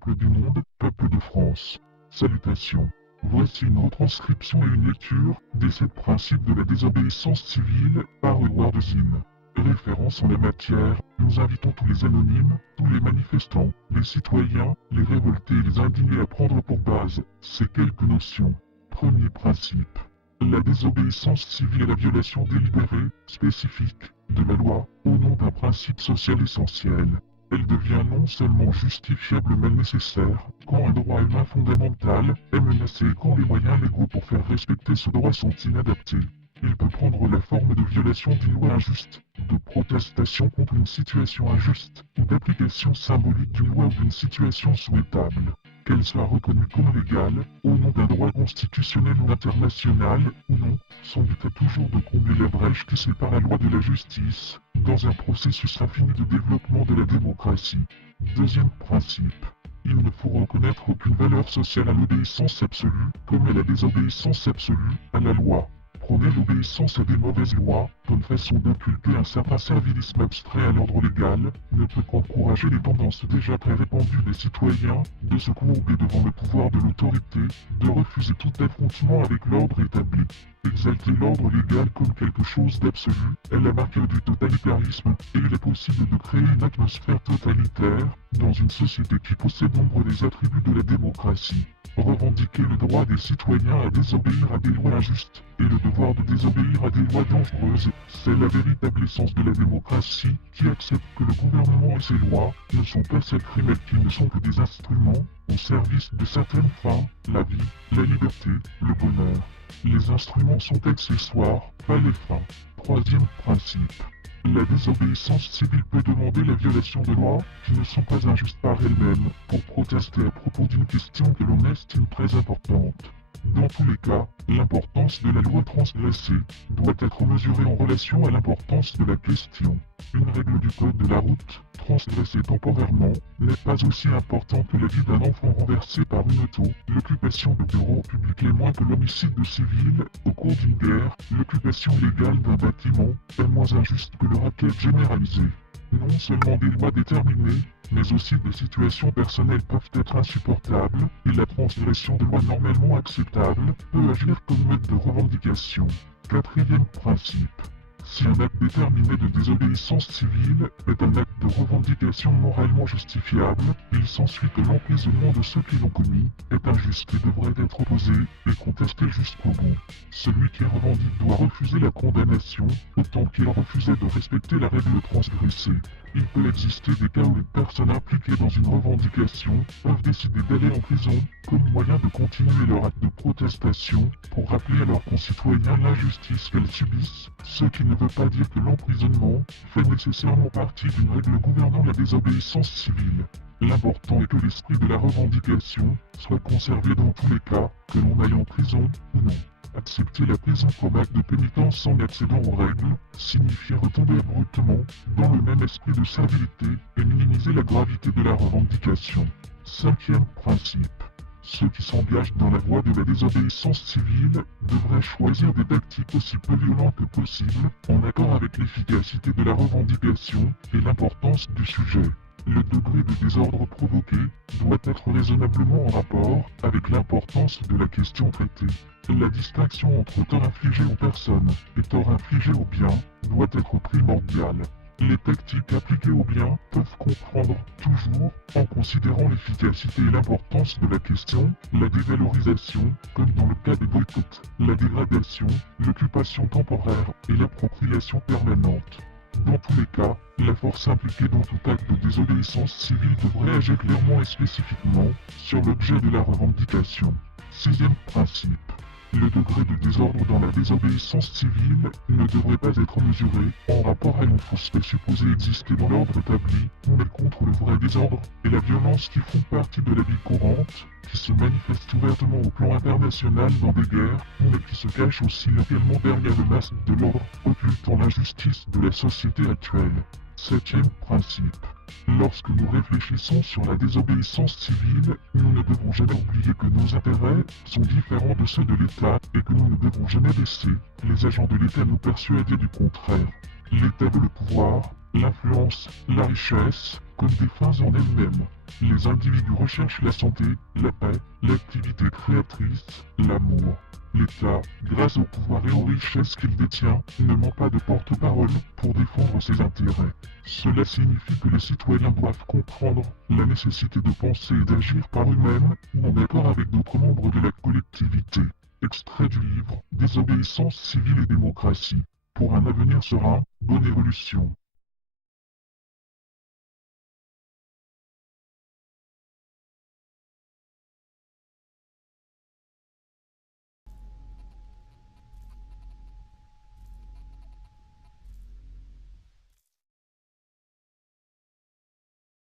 peuple du monde, peuple de France. Salutations. Voici une retranscription et une lecture des 7 principes de la désobéissance civile par Howard Zinn. Référence en la matière, nous invitons tous les anonymes, tous les manifestants, les citoyens, les révoltés et les indignés à prendre pour base ces quelques notions. Premier principe. La désobéissance civile est la violation délibérée, spécifique, de la loi, au nom d'un principe social essentiel. Elle devient non seulement justifiable mais nécessaire, quand un droit humain fondamental est menacé et quand les moyens légaux pour faire respecter ce droit sont inadaptés. Il peut prendre la forme de violation d'une loi injuste, de protestation contre une situation injuste, ou d'application symbolique d'une loi ou d'une situation souhaitable. Qu'elle soit reconnue comme légale, au nom d'un droit constitutionnel ou international, ou non, son but est toujours de combler la brèche qui sépare la loi de la justice, dans un processus infini de développement de la démocratie. Deuxième principe. Il ne faut reconnaître aucune valeur sociale à l'obéissance absolue, comme à la désobéissance absolue, à la loi. Prôner l'obéissance à des mauvaises lois, comme façon d'occulter un certain servilisme abstrait à l'ordre légal, ne peut qu'encourager les tendances déjà très répandues des citoyens, de se courber devant le pouvoir de l'autorité, de refuser tout affrontement avec l'ordre établi. Exalter l'ordre légal comme quelque chose d'absolu est la marque du totalitarisme, et il est possible de créer une atmosphère totalitaire, dans une société qui possède nombre des attributs de la démocratie. Revendiquer le droit des citoyens à désobéir à des lois injustes, et le devoir de désobéir à des lois dangereuses, c'est la véritable essence de la démocratie, qui accepte que le gouvernement et ses lois ne sont pas sacrés mais qu'ils ne sont que des instruments, au service de certaines fins, la vie, la liberté, le bonheur. Les instruments sont accessoires, pas les fins. Troisième principe. La désobéissance civile peut demander la violation de lois qui ne sont pas injustes par elles-mêmes pour protester à propos d'une question que l'on estime très importante. Dans tous les cas, l'importance de la loi transgressée doit être mesurée en relation à l'importance de la question. Une règle du code de la route, transgressée temporairement, n'est pas aussi importante que la vie d'un enfant renversé par une auto, l'occupation de bureaux publics est moins que l'homicide de civils au cours d'une guerre, l'occupation illégale d'un bâtiment est moins injuste que le racket généralisé. Non seulement des lois déterminées, mais aussi des situations personnelles peuvent être insupportables, et la transgression de lois normalement acceptables peut agir comme mode de revendication. Quatrième principe. Si un acte déterminé de désobéissance civile est un acte de revendication moralement justifiable, il s'ensuit que l'emprisonnement de ceux qui l'ont commis est injuste et devrait être opposé et contesté jusqu'au bout. Celui qui revendique doit refuser la condamnation, autant qu'il refusait de respecter la règle transgressée. Il peut exister des cas où les personnes impliquées dans une revendication peuvent décider d'aller en prison comme moyen de continuer leur acte de protestation pour rappeler à leurs concitoyens l'injustice qu'elles subissent, ce qui ne veut pas dire que l'emprisonnement fait nécessairement partie d'une règle gouvernant la désobéissance civile. L'important est que l'esprit de la revendication soit conservé dans tous les cas, que l'on aille en prison ou non. Accepter la prison comme acte de pénitence en accédant aux règles signifie retomber abruptement dans le même esprit de servilité et minimiser la gravité de la revendication. Cinquième principe. Ceux qui s'engagent dans la voie de la désobéissance civile devraient choisir des tactiques aussi peu violentes que possible, en accord avec l'efficacité de la revendication et l'importance du sujet. Le degré de désordre provoqué doit être raisonnablement en rapport avec l'importance de la question traitée. La distinction entre tort infligé aux personnes et tort infligé aux biens doit être primordiale. Les tactiques appliquées aux biens peuvent comprendre toujours, en considérant l'efficacité et l'importance de la question, la dévalorisation, comme dans le cas des boycotts, la dégradation, l'occupation temporaire et l'appropriation permanente. Dans tous les cas, la force impliquée dans tout acte de désobéissance civile devrait agir clairement et spécifiquement sur l'objet de la revendication. Sixième principe. Le degré de désordre dans la désobéissance civile ne devrait pas être mesuré en rapport à une fausseté supposée exister dans l'ordre établi, mais contre le vrai désordre et la violence qui font partie de la vie courante, qui se manifestent ouvertement au plan international dans des guerres, mais qui se cachent aussi localement derrière le masque de l'ordre, occultant l'injustice de la société actuelle. Septième principe. Lorsque nous réfléchissons sur la désobéissance civile, nous ne devons jamais oublier que nos intérêts sont différents de ceux de l'État et que nous ne devons jamais laisser les agents de l'État nous persuader du contraire. L'État veut le pouvoir, l'influence, la richesse, comme des fins en elles-mêmes. Les individus recherchent la santé, la paix, l'activité créatrice, l'amour. L'État, grâce au pouvoir et aux richesses qu'il détient, ne ment pas de porte-parole pour défendre ses intérêts. Cela signifie que les citoyens doivent comprendre la nécessité de penser et d'agir par eux-mêmes ou en accord avec d'autres membres de la collectivité. Extrait du livre « Désobéissance civile et démocratie » pour un avenir serein, bonne évolution.